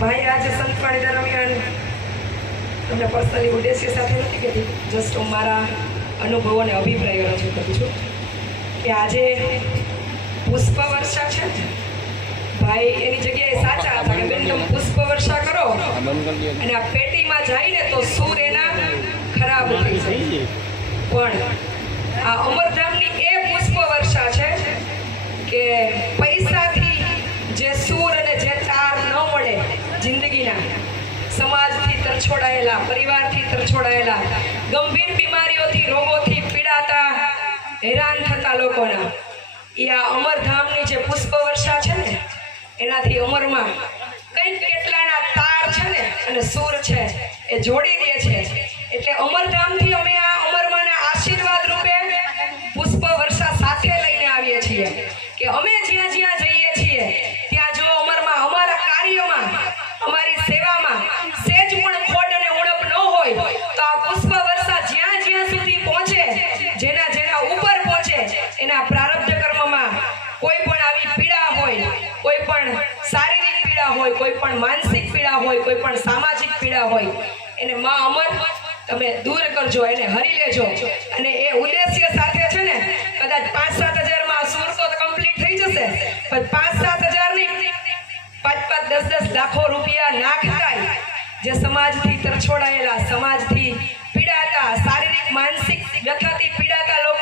ભાઈ, આજે સંતવાણી દરમિયાન તમને પર્સનલી ઉદ્દેશ્ય સાથે નથી કહેતી જસ્ટ હું મારા અનુભવો અને અભિપ્રાયો રજૂ કરું છું કે આજે પુષ્પ વર્ષા છે. ભાઈ, એની જગ્યાએ સાચા હતા કે બેન, તમે પુષ્પ વર્ષા કરો અને આ પેટીમાં જાય ને તો સૂર એના ખરાબ થઈ જાય. પણ આ અમરધામની એ પુષ્પ વર્ષા છે કે તરછોડાયેલા પરિવારથી તરછોડાયેલા ગંભીર બીમારીઓથી, રોગોથી પીડાતા, હેરાન થતા લોકોના. એ આ અમરધામની જે પુષ્પ વર્ષા છે ને, એનાથી અમરમાં કંઈક કેટલાના તાર છે ને, અને સૂર છે, એ જોડી દે છે. એટલે અમરધામથી અમે હોય, કોઈ પણ સામાજિક પીડા હોય, એને માં અમર તમે દૂર કરજો, એને હરી લેજો. અને એ ઉદ્દેશ્ય સાથે છે ને, કદાચ પાંચ સાત હજારમાં સુર તો કમ્પ્લીટ થઈ જશે, પણ પાંચ સાત હજારની પાંચ પાંચ દસ દસ લાખો રૂપિયા નાખતાય જે સમાજથી તરછોડાયેલા, સમાજથી પીડાતા, શારીરિક, માનસિક વ્યથાથી પીડાતા લોકોના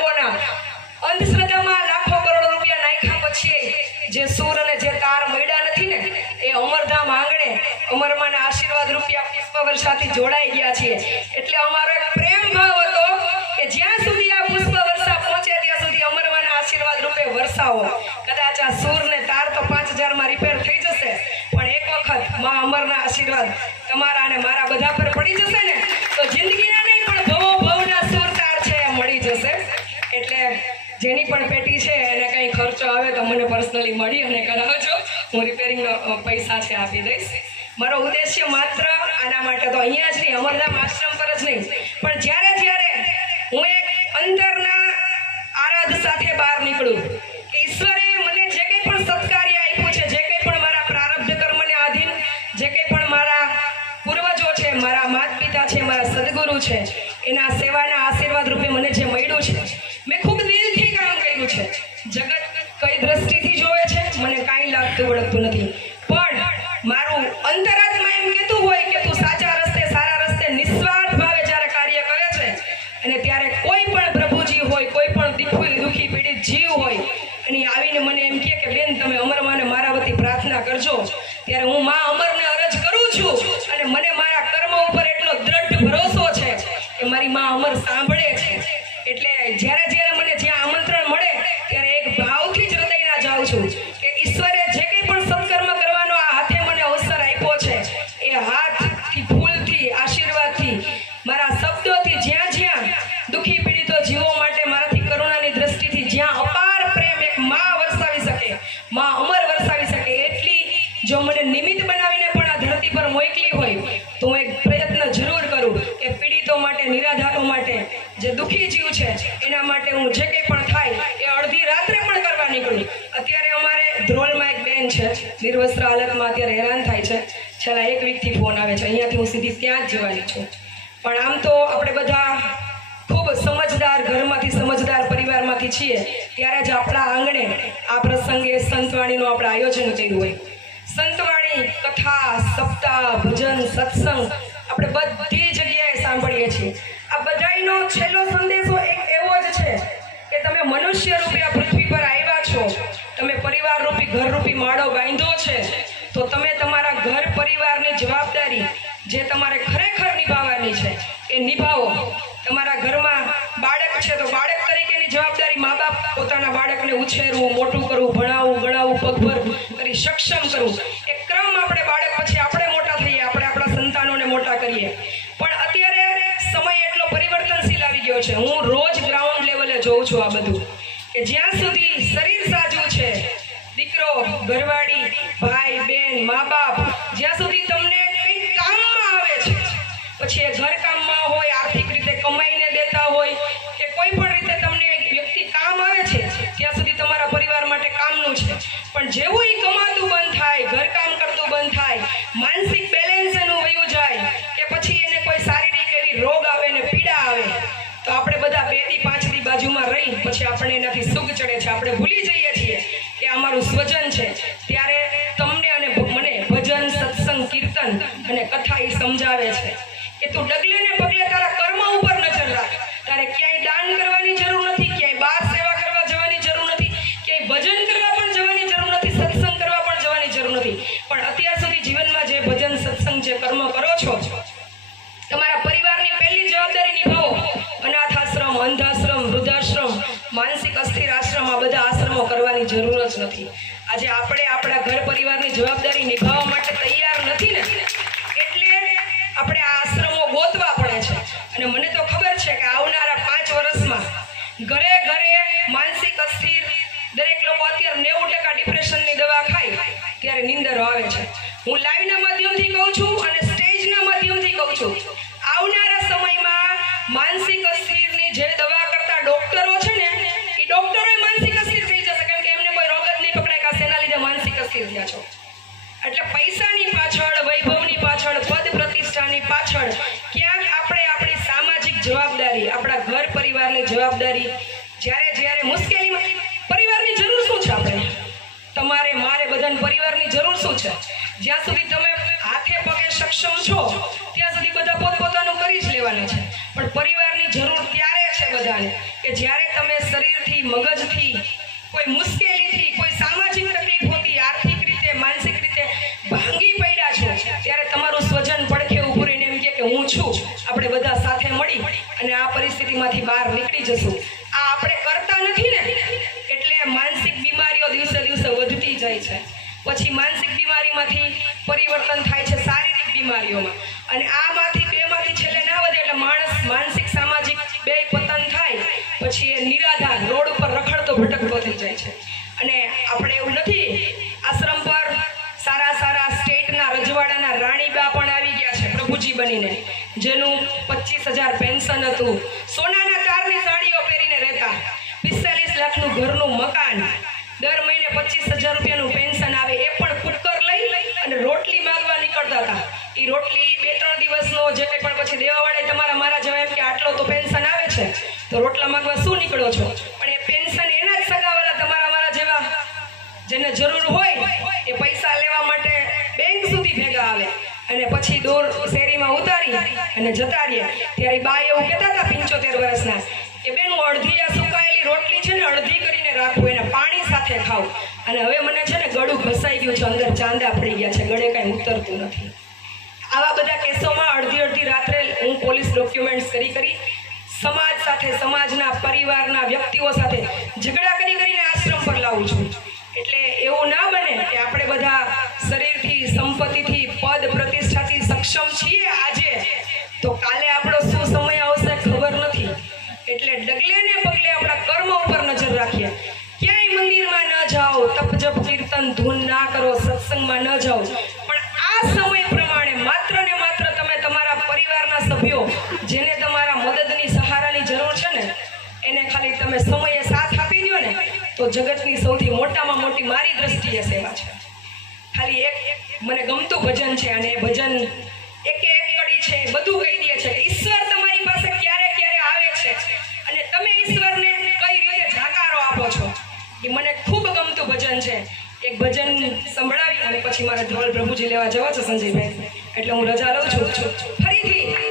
રૂપિયા સાથે જોડાઈ ગયા છીએ. એટલે અમારો એક પ્રેમ ભાવ હતો કે જ્યાં સુધી આ પુષ્પ વર્ષા પહોંચે, ત્યાં સુધી અમરવાના આશીર્વાદ રૂપે વરસાવો. કદાચ આ સૂર ને તાર તો પાંચ હજારમાં રિપેર થઈ જશે, પણ એક વખતમાં અમરના આશીર્વાદ તમારા અને મારા બધા પર પડી જશે ને, તો જિંદગીના નહીં, પણ ભવો ભવના સૂર તાર છે, એ મળી જશે. એટલે જેની પણ પેટી છે, એને કંઈ ખર્ચો આવે તો મને પર્સનલી મળી અને કરાવજો. હું રિપેરિંગનો પૈસા છે, આપી દઈશ. મારો ઉદ્દેશ્ય માત્ર આના માટે તો અહીંયા જ નહીં, અમરધામ આશ્રમ પર જ નહીં. પણ જ્યારે જ્યારે હું એક અંતરના આરાધ સાથે બહાર નીકળું ઈશ્વરે મને જે કંઈ પણ સત્કાર્ય આપ્યું છે, જે કંઈ પણ મારા પ્રારબ્ધ કર્મને આધીન, જે કંઈ પણ મારા પૂર્વજો છે, મારા માતા પિતા છે, મારા સદગુરુ છે, એના સેવાના આશીર્વાદ રૂપે મને જે મળ્યું છે, મેં ખૂબ દિલથી કામ કર્યું છે. જગત કઈ દ્રષ્ટિથી જોવે છે, મને કાંઈ લાગતું વળગતું કે મારી માં નિર્વસ્ત્ર હાલતમાં અત્યારે હેરાન થાય છે. છેલ્લા એક વીકથી ફોન આવે છે. અહીંયાથી હું સીધી ત્યાં જ જવાની છું. પણ આમ તો આપણે બધા ખૂબ સમજદાર ઘરમાંથી સમજદાર પરિવારમાંથી છીએ, ત્યારે જ આપણા આંગણે આ પ્રસંગે સંતવાણીનું આપણે આયોજન કર્યું હોય. સંતવાણી, કથા, સપ્તાહ, ભજન, સત્સંગ આપણે બધી જગ્યાએ સાંભળીએ છીએ. આ બધાયનો છેલ્લો સંદેશો એક એવો જ છે કે તમે મનુષ્ય રૂપે આ પૃથ્વી પર આવ્યા છો પરિવાર રૂપી ઘર રૂપી માળો બાંધ્યો છે, તો તમે તમારા ઘર પરિવારની જવાબદારી જે તમારે ખરેખર નિભાવવાની છે, એ નિભાવો. તમારા ઘરમાં બાળક છે, તો બાળક તરીકેની જવાબદારી મા બાપ પોતાના બાળકને ઉછેરવું, મોટું કરવું, ભણાવવું ગણાવવું પગભર કરી સક્ષમ કરવું. એ ક્રમ આપણે બાળક પછી આપણે મોટા થઈએ, આપણે આપણા સંતાનોને મોટા કરીએ. પણ અત્યારે સમય એટલો પરિવર્તનશીલ આવી ગયો છે. હું રોજ ગ્રાઉન્ડ લેવલે જોઉં છું આ બધું. કે જ્યાં સુધી શરીર સાજું છે દીકરો ઘરવાળી ભાઈ, બેન મા બાપ જ્યાં સુધી તમને કંઈક કામમાં આવે છે, પછી એ ઘર કામમાં હોય, આર્થિક રીતે કમાઈને દેતા હોય, કે કોઈ પણ રીતે તમને વ્યક્તિ કામ આવે છે, ત્યાં સુધી તમારા પરિવાર માટે કામનું છે. પણ જેવું એ કમાતું બંધ થાય, ઘર કામ કરતું બંધ થાય, માનસિક બેલેન્સ એનું વયું જાય, કે પછી એને કોઈ શારીરિક એવી રોગ આવે ને પીડા આવે, તો આપણે બધા બેથી પાંચથી બાજુમાં રહી, પછી આપણે એનાથી સુખ ચડે છે, આપણે નથી. આજે આપણે આપણા ઘર પરિવારની જવાબદારી નિભાવવા માટે તૈયાર નથી ને? એટલે આપણે આ આશ્રમો ગોતવા પડે છે. અને મને તો ખબર છે કે આવનારા પાંચ વર્ષમાં ઘરે ઘરે માનસિક અસ્થિર દરેક લોકો અત્યારે નેવું ટકા ડિપ્રેશનની દવા ખાય ત્યારે નીંદર આવે છે. હું લાઈવના માધ્યમથી કહું છું અને સ્ટેજના માધ્યમથી કહું છું. આવનારા સમયમાં માનસિક અસ્થિરની જે જ્યાં સુધી તમે હાથે પગે સક્ષમ છો, ત્યાં સુધી બધા પોતપોતાનું કરી જ લેવાનું છે. પણ પરિવારની જરૂર ત્યારે છે બધાને કે જ્યારે તમે શરીરથી, મગજથી, કોઈ મુશ્કેલીથી, કોઈ સામાજિક તકલીફોથી આર્થિક રીતે, માનસિક રીતે ભાંગી પડ્યા છો, ત્યારે તમારું સ્વજન પડખે ઊભું રહીને એમ કે હું છું. આપણે બધા સાથે મળી અને આ પરિસ્થિતિમાંથી બહાર નીકળી જશું. આ આપણે કરતા નથી ને. એટલે માનસિક બીમારીઓ દિવસે દિવસે વધતી જાય છે. પછી માનસિક બીમારીમાંથી પરિવર્તન થાય છે શારીરિક બીમારીઓમાં. અને આમાંથી બેમાંથી છેલ્લે ના વધે એટલે માણસ માનસિક સામાજિક બે પતન થાય, પછી એ નિરાધાર રોડ ઉપર રખડતો ભટકતો થઈ જાય છે. અને આપણે એવું નથી, આશ્રમ પર સારા સારા સ્ટેટના રજવાડાના રાણીબા પણ આવી ગયા છે પ્રભુજી બનીને, જેનું પચીસ હજાર પેન્શન હતું. સોનાના તારની સાડીઓ પહેરીને રહેતા, પિસ્તાલીસ લાખનું ઘરનું મકાન, દર મહિને પચીસ હજાર રૂપિયાનું રોટલી બે ત્રણ દિવસનો જે કંઈ પણ પછી દેવાવાળાએ તમારા મારા જેવા કે આટલો તો પેન્શન આવે છે, તો રોટલા માંગવા શું નીકળો છો? પણ એ પેન્શન એના જ સગાવાલા તમારા મારા જેવા જેને જરૂર હોય, એ પૈસા લેવા માટે બેંક સુધી ભેગા આવે. અને પછી દૂર શેરીમાં ઉતારી અને જતા રહ્યા ત્યારે બા એવું કહેતા હતા પંચોતેર વર્ષના કે, બેન, હું અડધી આ સુકાયેલી રોટલી છે ને અડધી કરીને રાખું, એને પાણી સાથે ખાઉં. અને હવે મને છે ને ગળું ઘસાઈ ગયું છે, અંદર ચાંદા પડી ગયા છે, ગળે કાંઈ ઉતરતું નથી. આવા બધા કેસોમાં અડધી અડધી રાત્રે હું પોલીસ ડોક્યુમેન્ટ્સ કરી કરી સમાજ સાથે, સમાજના પરિવારના વ્યક્તિઓ સાથે ઝઘડા કરી કરીને આશ્રમ પર લાવું છું. એટલે એવું ના બને કે આપણે બધા શરીરથી, સંપત્તિથી, પદ પ્રતિષ્ઠાથી સક્ષમ છીએ આજે. તો કાલે આપણો શું સમય આવશે ખબર નથી. એટલે ડગલે ને પગલે આપણા કર્મ ઉપર નજર રાખીએ. ક્યાંય મંદિરમાં ન જાઓ, તપ, જપ, કીર્તન, ધૂન ના કરો, સત્સંગમાં ન જાઓ. પણ આ સમય જેને તમારા મદદની સહારાની જરૂર છે ને, એને ખાલી તમે સમયે સાથ આપી દો ને, તો જગતની સૌથી મોટામાં મોટી મારી દ્રષ્ટિએ સેવા છે. ખાલી એક મને ગમતું ભજન છે અને એ ભજન એક એક કડી છે બધું કહી દે છે ઈશ્વર તમારી પાસે ક્યારે ક્યારે આવે છે અને તમે ઈશ્વરને કઈ રીતે જાકારો આપો છો? એ મને ખૂબ ગમતું ભજન છે. એક ભજન સંભળાવી અને પછી મારે ધવલ પ્રભુજી લેવા જવા છે સંજયભાઈ. એટલે હું રજા લઉં છું. ફરીથી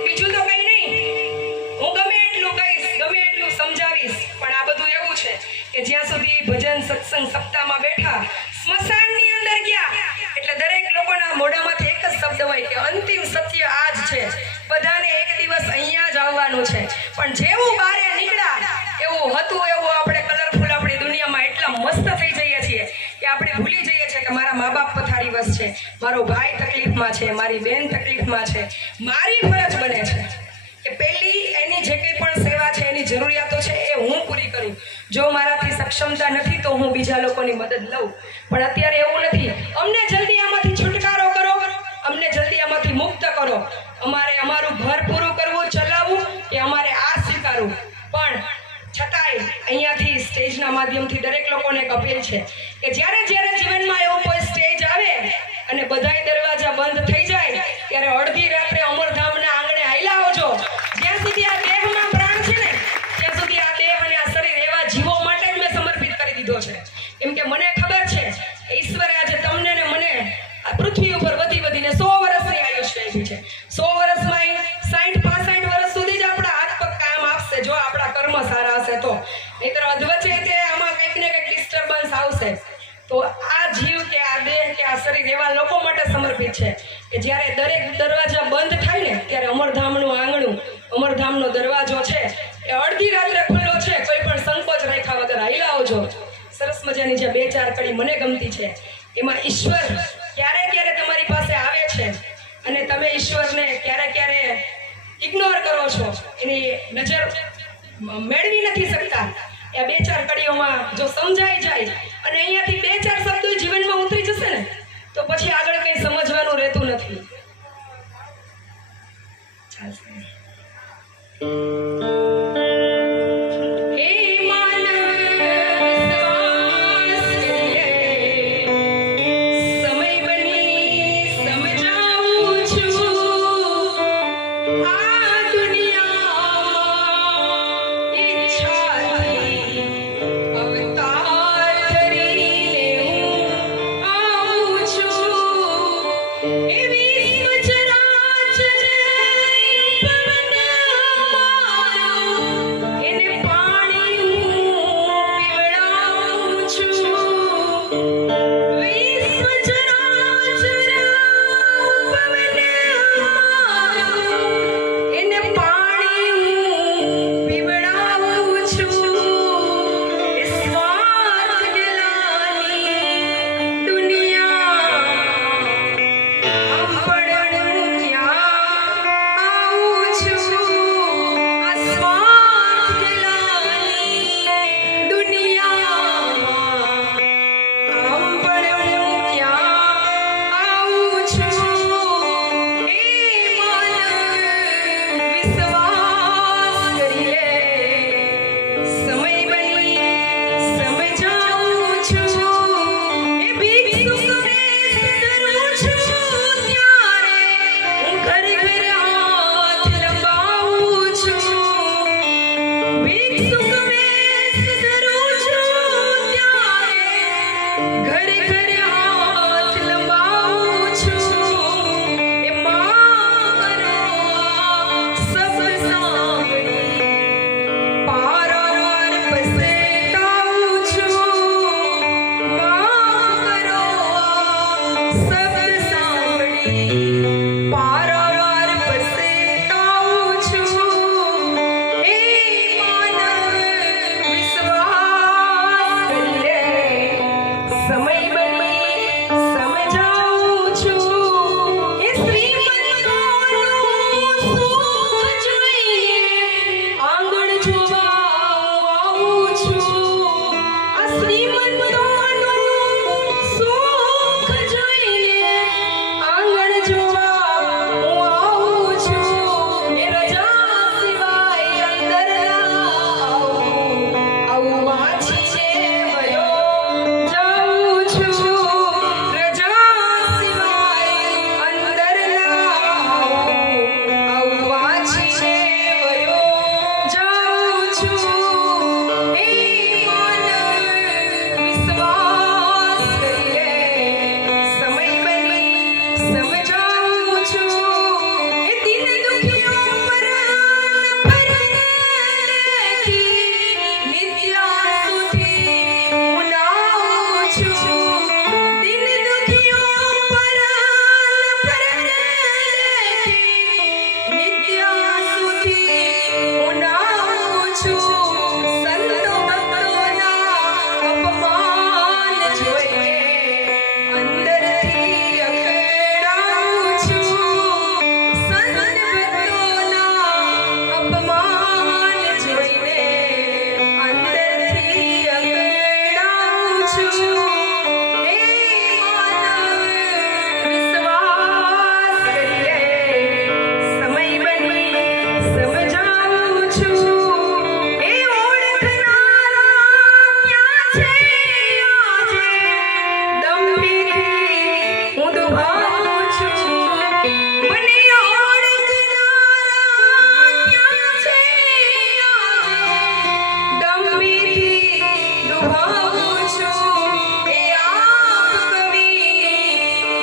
ભજન સત્સંગ સપ્તાહમાં બેઠા સ્મશાનની અંદર ગયા. એટલે દરેક લોકોના મોઢામાંથી એક જ શબ્દ હોય કે અંતિમ સત્ય આ જ છે. બધાને એક દિવસ અહીંયા જ આવવાનું છે. પણ જેવું બારે નીકળ્યા, એવું હતું એવું આપણે કલરફુલ આપણી દુનિયામાં એટલા મસ્ત થઈ જઈએ છીએ કે આપણે ભૂલી જઈએ છીએ કે મારા મા બાપ પથારીવશ છે, મારો ભાઈ તકલીફમાં છે, મારી બેન તકલીફમાં છે, મારી ફરજ બને છે. બીજા લોકોની મદદ લઉં. પણ અત્યારે એવું નથી. અમને જલ્દી આમાંથી છુટકારો કરો. અમને જલ્દી આમાંથી મુક્ત કરો. અમારે અમારું ઘર પૂરું કરવું, ચલાવવું કે અમારે આ સ્વીકારવું. પણ છતાંય અહીંયાથી સ્ટેજના માધ્યમથી દરેક લોકોને અપીલ છે કે જ્યારે જ્યારે જીવનમાં એવો કોઈ સ્ટેજ આવે અને બધાય દરવાજા બંધ થઈ જાય, ત્યારે અડધી રાત આવજો સરસ મજાની જે બે ચાર કડી મને ગમતી છે. એમાં ઈશ્વર ક્યારે ક્યારે તમારી પાસે આવે છે અને તમે ઈશ્વરને ક્યારે ક્યારે ઇગ્નોર કરો છો, એની નજર મેળવી નથી શકતા. એ બે ચાર કડીઓમાં જો સમજાઈ જાય અને અહીંયાથી બે ચાર શબ્દો જીવનમાં ઉતરી જશે ને, તો પછી આગળ કંઈ સમજવાનું રહેતું નથી. ચાલશે.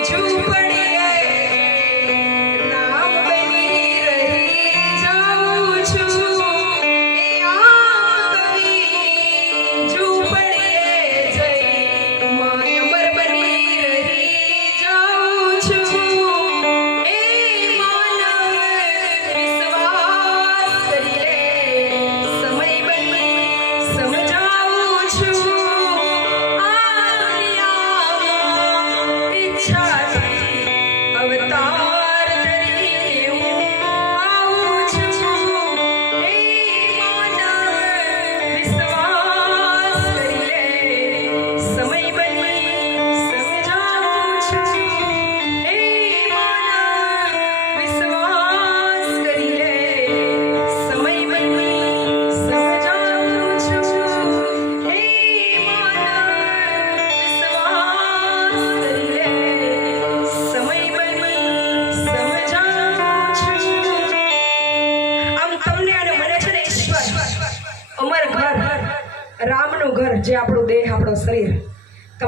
true burning.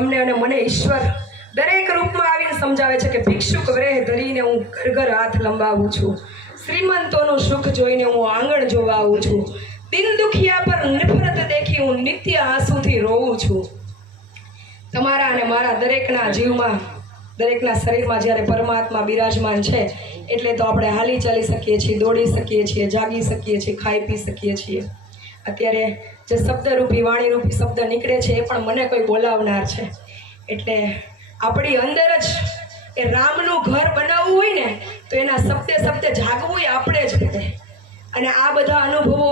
તમને અને મને ઈશ્વર દરેક રૂપમાં આવીને સમજાવે છે કે ભિક્ષુક વ્રેહ ધરીને હું ઘર ઘર હાથ લંબાવું છું. શ્રીમંતોનું સુખ જોઈને હું આંગણ જોવા આવું છું. દિન દુખિયા પર નિફરત દેખી હું નિત્ય આંસુથી રોવું છું. તમારા અને મારા દરેકના જીવમાં, દરેકના શરીરમાં જ્યારે પરમાત્મા બિરાજમાન છે, એટલે તો આપણે હાલી ચાલી શકીએ છીએ, દોડી શકીએ છીએ, જાગી શકીએ છીએ, ખાઈ પી શકીએ છીએ. અત્યારે જે શબ્દરૂપી, વાણીરૂપી શબ્દ નીકળે છે એ પણ મને કોઈ બોલાવનાર છે. એટલે આપણી અંદર જ એ રામનું ઘર બનાવવું હોય ને, તો એના શબ્દે શબ્દે જાગવું એ આપણે જ પડે. અને આ બધા અનુભવો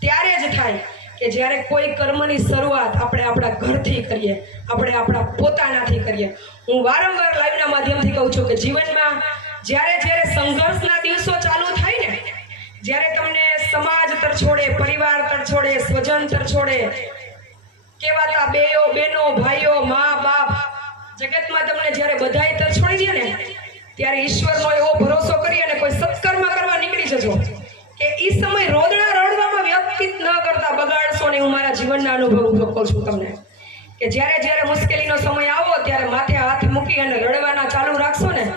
ત્યારે જ થાય કે જ્યારે કોઈ કર્મની શરૂઆત આપણે આપણા ઘરથી કરીએ, આપણે આપણા પોતાનાથી કરીએ. હું વારંવાર લાઈવના માધ્યમથી કહું છું કે જીવનમાં જ્યારે જ્યારે સંઘર્ષના દિવસો ચાલુ થાય ને, જ્યારે તમને તરછોડે પરિવાર તરછોડે સ્વજન તરછોડે કેવાતા બેયો, બેનો, ભાઈઓ, મા, બાપ. જગતમાં તમને જ્યારે બધાય તરછોડી જાય ને, ત્યારે ઈશ્વરનો એવો ભરોસો કરી અને કોઈ સત્કર્મ કરવા નીકળી જજો. કે એ સમય રોદણા રડવામાં વ્યક્તિત ન કરતા બગાડશો ને હું મારા જીવનના અનુભવ કહું છું તમને. કે જ્યારે જ્યારે મુશ્કેલીનો સમય આવો, ત્યારે માથે હાથ મૂકી અને રડવાના ચાલુ રાખશો ને,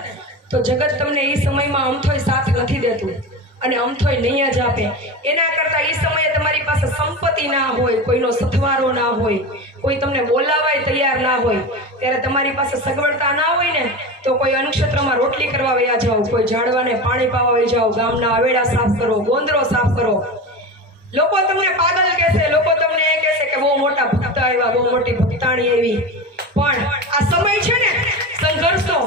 તો જગત તમને એ સમયમાં અમથોય સાથ નથી દેતું. અને અમથોય નહીં જ આપે. એના કરતાં એ સમયે તમારી પાસે સંપત્તિ ના હોય, કોઈનો સથવારો ના હોય, કોઈ તમને બોલાવાય તૈયાર ના હોય, ત્યારે તમારી પાસે સગવડતા ના હોય ને, તો કોઈ અનુક્ષેત્રમાં રોટલી કરવા વયા જાઓ, કોઈ ઝાડવાને પાણી પાવા વહી જાઓ, ગામના આવેડા સાફ કરો, ગોંદરો સાફ કરો. લોકો તમને પાગલ કહેશે, લોકો તમને એ કહેશે કે બહુ મોટા ભક્ત આવ્યા, બહુ મોટી ભક્તાણી આવી. પણ આ સમય છે ને, સંઘર્ષનો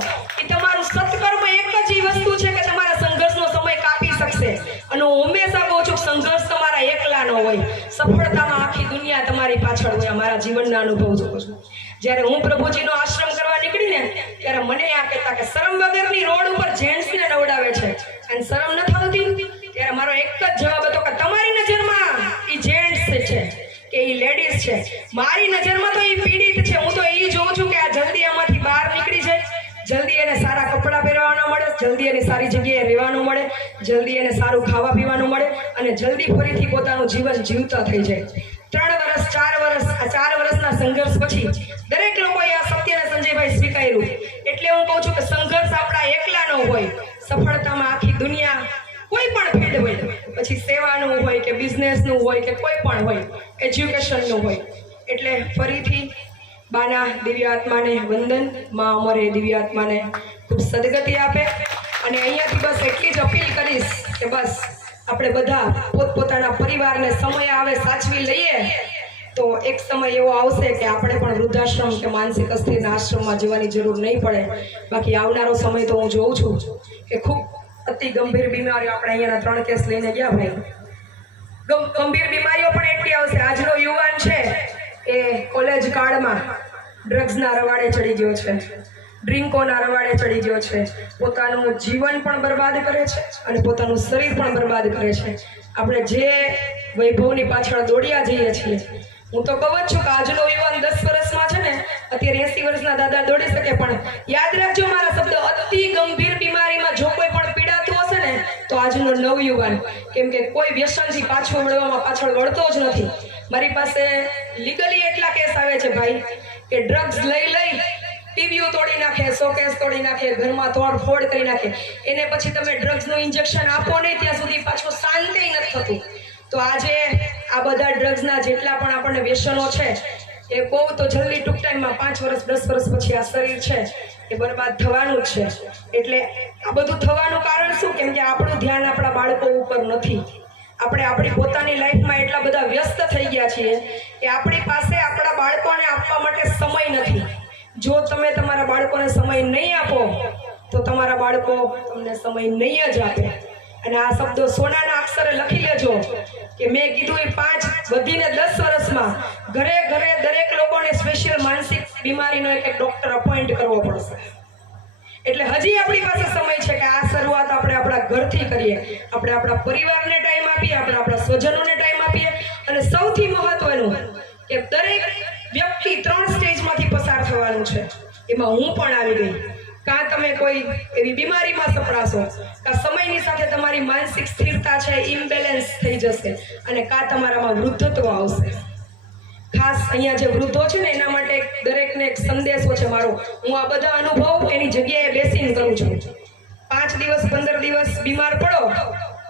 સફળતામાં આખી દુનિયા તમારી પાછળ હોય, અમારા જીવનના અનુભવ જોઉં છું. જ્યારે હું પ્રભુજીનો આશ્રમ કરવા નીકળી ને ત્યારે મને આ કહેતા કે શરમ વગરની રોડ ઉપર જેન્ટ્સને નવડાવે છે. અને શરમ ન થતી ત્યારે મારો એક જ જવાબ હતો કે તમારી નજરમાં એ જેન્ટ્સ છે, કે એ લેડીઝ છે. મારી નજરમાં તો એ જલ્દી સારી જગ્યાએ રહેવાનું મળે, જલ્દી એને સારું ખાવા પીવાનું મળે અને જલ્દી ફરીથી પોતાનું જીવન જીવતા થઈ જાય. ત્રણ વર્ષ ચાર વર્ષ આ ચાર વર્ષના સંઘર્ષ પછી દરેક લોકોએ આ સત્યને સંજયભાઈ સ્વીકાર્યું. એટલે હું કહું છું કે સંઘર્ષ આપણા એકલાનો હોય, સફળતામાં આખી દુનિયા કોઈ પણ ફિલ્ડ હોય, પછી સેવાનું હોય કે બિઝનેસનું હોય કે કોઈ પણ હોય એજ્યુકેશનનું હોય. એટલે ફરીથી બાના દિવ્ય આત્માને વંદન, માં અમરે દિવ્ય આત્માને ખૂબ સદગતિ આપે. અને અહીંયાથી બસ એટલી જ અપીલ કરીશ કે બસ આપણે બધા પોતપોતાના પરિવારને સમય આવે સાચવી લઈએ. તો એક સમય એવો આવશે કે આપણે પણ વૃદ્ધાશ્રમ કે માનસિક અસ્થિરના આશ્રમમાં જવાની જરૂર નહીં પડે. બાકી આવનારો સમય તો હું જોઉં છું કે ખૂબ અતિ ગંભીર બીમારીઓ આપણે અહીંયાના ત્રણ કેસ લઈને ગયા ભાઈ. ગંભીર બીમારીઓ પણ એટલી આવશે. આજનો યુવાન છે એ કોલેજ કાળમાં ડ્રગ્સના રવાડે ચડી ગયો છે. ડ્રિંકોના રવાડે ચડી ગયો છે. પોતાનું જીવન પણ બરબાદ કરે છે અને પોતાનું શરીર પણ બરબાદ કરે છે. આપણે જે વૈભવની પાછળ દોડ્યા જઈએ છીએ, હું તો કહું છું કે આજનો યુવાન દસ વર્ષમાં છે ને, અત્યારે એસી વર્ષના દાદા દોડી શકે, પણ યાદ રાખજો મારા શબ્દ, અતિ ગંભીર બીમારીમાં જો કોઈ પણ પીડાતું હશે ને, તો આજનો નવયુવાન કેમ કે કોઈ વ્યસનથી પાછો વળવામાં પાછળ વળતો જ નથી. મારી પાસે લીગલી એટલા કેસ આવે છે ભાઈ, કે ડ્રગ્સ લઈ લઈ ટીવીઓ તોડી નાખે શોકેસ તોડી નાખે, ઘરમાં તોડ ફોડ કરી નાખે. એને પછી તમે ડ્રગ્સનું ઇન્જેક્શન આપો નહીં, ત્યાં સુધી પાછું શાંતિ નથી થતું. તો આજે આ બધા ડ્રગ્સના જેટલા પણ આપણને વ્યસનો છે, એ બહુ તો જલ્દી ટૂંક ટાઈમમાં પાંચ વર્ષ દસ વર્ષ પછી આ શરીર છે, એ બરબાદ થવાનું જ છે. એટલે આ બધું થવાનું કારણ શું? કેમ કે આપણું ધ્યાન આપણા બાળકો ઉપર નથી. આપણે આપણી પોતાની લાઈફમાં એટલા બધા વ્યસ્ત થઈ ગયા છીએ કે આપણી પાસે આપણા બાળકોને આપવા માટે સમય નથી. જો તમે તમારા બાળકોને સમય નહીં આપો, તો તમારા બાળકો તમને સમય નહીં જ આપે. અને આ શબ્દો સોનાના અક્ષરે લખી લેજો કે મેં કીધું એ પાંચ વધીને દસ વર્ષમાં ઘરે ઘરે દરેક લોકોને સ્પેશિયલ માનસિક બીમારીનો એક ડૉક્ટર અપોઇન્ટ કરવો પડશે. એટલે હજી આપણી પાસે સમય છે કે આ શરૂઆત આપણે આપણા ઘરથી કરીએ. આપણે આપણા પરિવારને ટાઈમ આપીએ, આપણે આપણા સ્વજનોને ટાઈમ આપીએ. અને સૌથી મહત્વનું કે દરેક વ્યક્તિ ત્રણ સ્ટેજમાંથી એમાં હું પણ આવી ગઈ. કાં તમે કોઈ એવી બીમારીમાં સપડાશો? કાં સમયની સાથે તમારી માનસિક સ્થિરતા છે ઇમ્બેલેન્સ થઈ જશે અને કાં તમારામાં વૃદ્ધત્વ આવશે. ખાસ અહીંયા જે વૃદ્ધો છે ને, એના માટે દરેકને એક સંદેશો છે મારો. હું આ બધા અનુભવ એની જગ્યાએ બેસીને કરું છું. પાંચ દિવસ, પંદર દિવસ બીમાર પડો,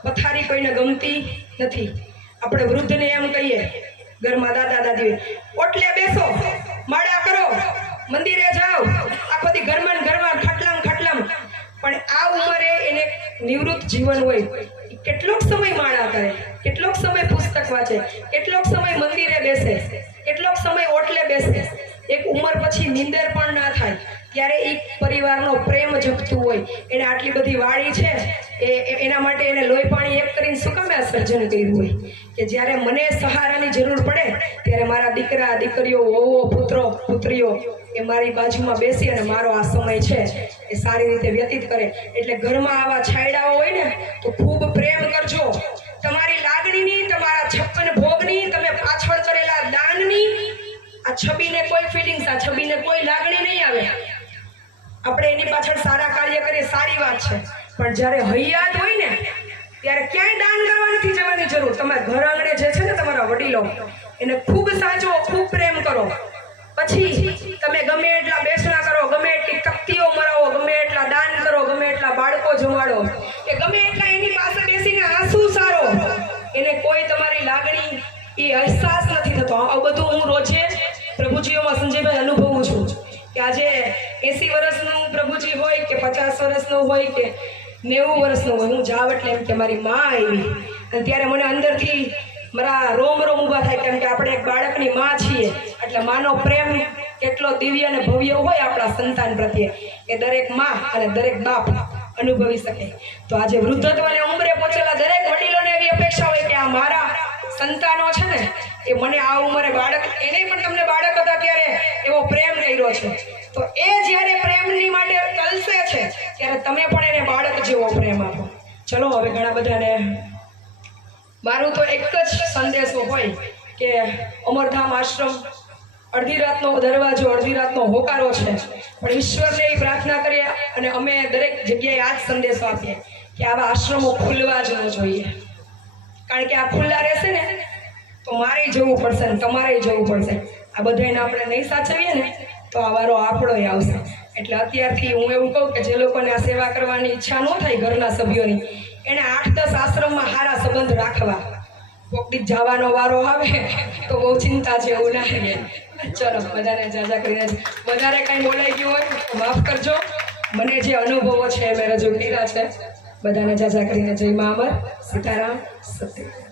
પથારી કોઈને ગમતી નથી. આપણે વૃદ્ધને એમ કહીએ, ઘરમાં દાદા દાદી ઓટલે બેસો, માળા કરો. મંદિરે જાઓ. આખો દી ઘરમાં ઘરમાં ખટલામ ખટલામ. પણ આ ઉંમરે એને નિવૃત્ત જીવન હોય. કેટલોક સમય માળા કરે. કેટલોક સમય પુસ્તક વાંચે. કેટલોક સમય મંદિરે બેસે. કેટલોક સમય ઓટલે બેસે. એક ઉંમર પછી નીંદર પણ ના થાય. ત્યારે એક પરિવારનો પ્રેમ જપતું હોય. એને આટલી બધી વાડી છે. એ એના માટે એને લોહી પાણી એક કરીને શું કામે આ સર્જન કર્યું હોય. કે જ્યારે મને સહારાની જરૂર પડે, ત્યારે મારા દીકરા, દીકરીઓ, વહુઓ, પુત્રો, પુત્રીઓ એ મારી બાજુમાં બેસી અને મારો આ સમય છે એ સારી રીતે વ્યતીત કરે. એટલે ઘરમાં આવા છાયડાઓ હોય ને, તો ખૂબ પ્રેમ કરજો. તમારી લાગણીની, તમારા છપ્પન ભોગની, તમે પાછળ કરેલા દાનની, આ છબીને કોઈ ફિલિંગ્સ આ છબીને કોઈ લાગણી નહીં આવે. આપણે એની પાછળ સારા કાર્ય કરીએ, સારી વાત છે. પણ જ્યારે હૈયાત હોય ને ત્યારે ક્યાંય દાન કરવા નથી જવાની જરૂર. તમારા ઘર આંગણે જે છે ને તમારા વડીલો, એને ખૂબ સાચવો, ખૂબ પ્રેમ કરો. પછી તમે ગમે એટલા બેસણા કરો, ગમે એટલી તકતીઓ મરાવો, ગમે એટલા દાન કરો, ગમે એટલા બાળકો જમાડો, કે ગમે એટલા એની પાસે બેસીને આંસુ સારો, એને કોઈ તમારી લાગણી એ અહેસાસ નથી થતો. આ બધું હું રોજે પ્રભુજીઓમાં સંજયભાઈ અનુભવું છું કે આજે એસી વર્ષનું પ્રભુજી હોય કે પચાસ વર્ષનું હોય કે નેવું વર્ષનું હું જાવ એટલે એમ કે મારી માં આવી. અને ત્યારે મને અંદરથી મારા રોમ રોમ ઊભા થાય કેમ કે આપણે એક બાળકની માં છીએ. એટલે માનો પ્રેમ કેટલો દિવ્ય અને ભવ્ય હોય આપણા સંતાન પ્રત્યે એ દરેકમાં અને દરેક બાપ અનુભવી શકે. તો આજે વૃદ્ધત્વને ઉંમરે પહોંચેલા દરેક વડીલોને એવી અપેક્ષા હોય કે આ મારા સંતાનો છે ને, એ મને આ ઉંમરે બાળક, એને પણ તમને બાળક હતા ત્યારે એવો પ્રેમ કર્યો છે. તો એ જ્યારે પ્રેમની માટે તલસે છે, ત્યારે તમે પણ એને બાળક જેવો પ્રેમ આપો. ચલો, હવે ઘણા બધાને મારું તો એક જ સંદેશો હોય કે અમરધામ આશ્રમ અડધી રાતનો દરવાજો, અડધી રાતનો હોકારો છે. પણ ઈશ્વરને એ પ્રાર્થના કરીએ અને અમે દરેક જગ્યાએ આ જ સંદેશો આપીએ કે આવા આશ્રમો ખુલવા જ ન જોઈએ. કારણ કે આ ખુલ્લા રહેશે ને, તો મારે જવું પડશે ને તમારે જવું પડશે. આ બધાને આપણે નહીં સાચવીએ ને તો આ વારો આપણોય આવશે. એટલે અત્યારથી હું એવું કહું કે જે લોકોને આ સેવા કરવાની ઈચ્છા ન થાય ઘરના સભ્યોની, એને આઠ દસ આશ્રમમાં સારા સંબંધ રાખવા. કોક દી જવાનો વારો આવે, તો બહુ ચિંતા છે, એવું ના રહે. ચલો, બધાને જાજા કરીને વધારે કાંઈ બોલાઈ ગયું હોય તો માફ કરજો. મને જે અનુભવો છે, મેં રજૂ કર્યા છે, બધાને જાજા કરીને જય મા સીતારામ, સત્ય.